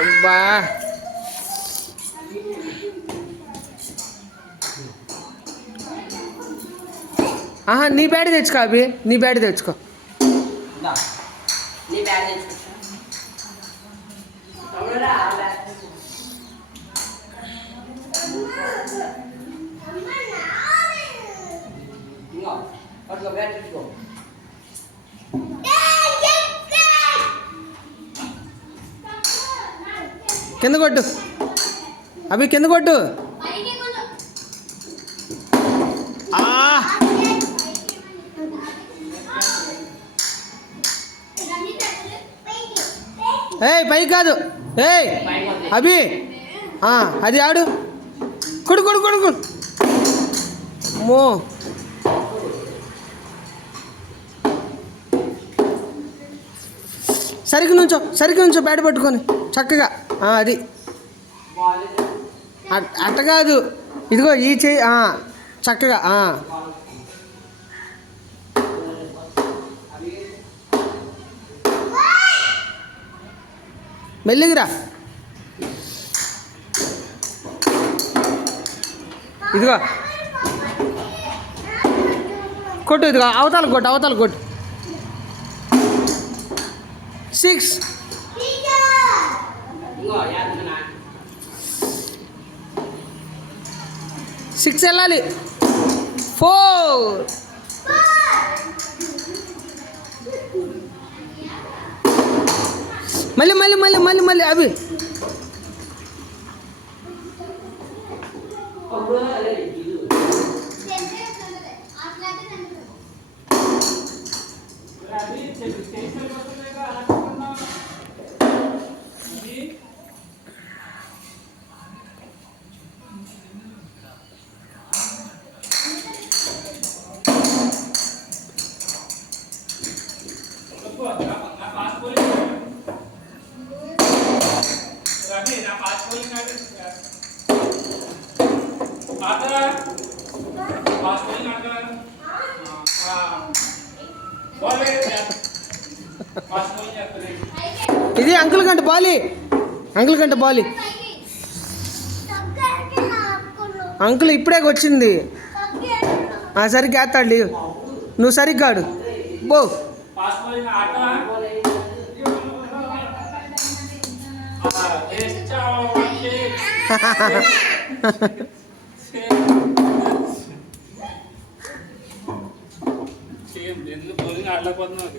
అబ్బా ఆహా నీ బ్యాడ్ తెచ్చుకో అభి నీ బ్యాడ్ తెచ్చుకో కింద కొట్టు అభి కింద కొట్టు ఏయ్ పై కాదు ఏయ్ అభి అది ఆడు కొడు కొడు కొడు కొడు మో సరికి నుంచో బ్యాట్ పట్టుకొని చక్కగా అది అట్ట కాదు ఇదిగో ఈ చెయ్యి చక్కగా మెల్లిగిరా ఇదిగో కొట్టు ఇదిగో అవతల కొట్టు 6 వెళ్ళాలి 4 మళ్ళీ అవి ఇది అంకుల్ కంటే బాలి అంకుల్ ఇప్పుడే వచ్చింది సరిగ్గా వేస్తాడు నువ్వు సరిగ్గా ఆడు బో ఎందుకు ఆడలేకపోతున్నావు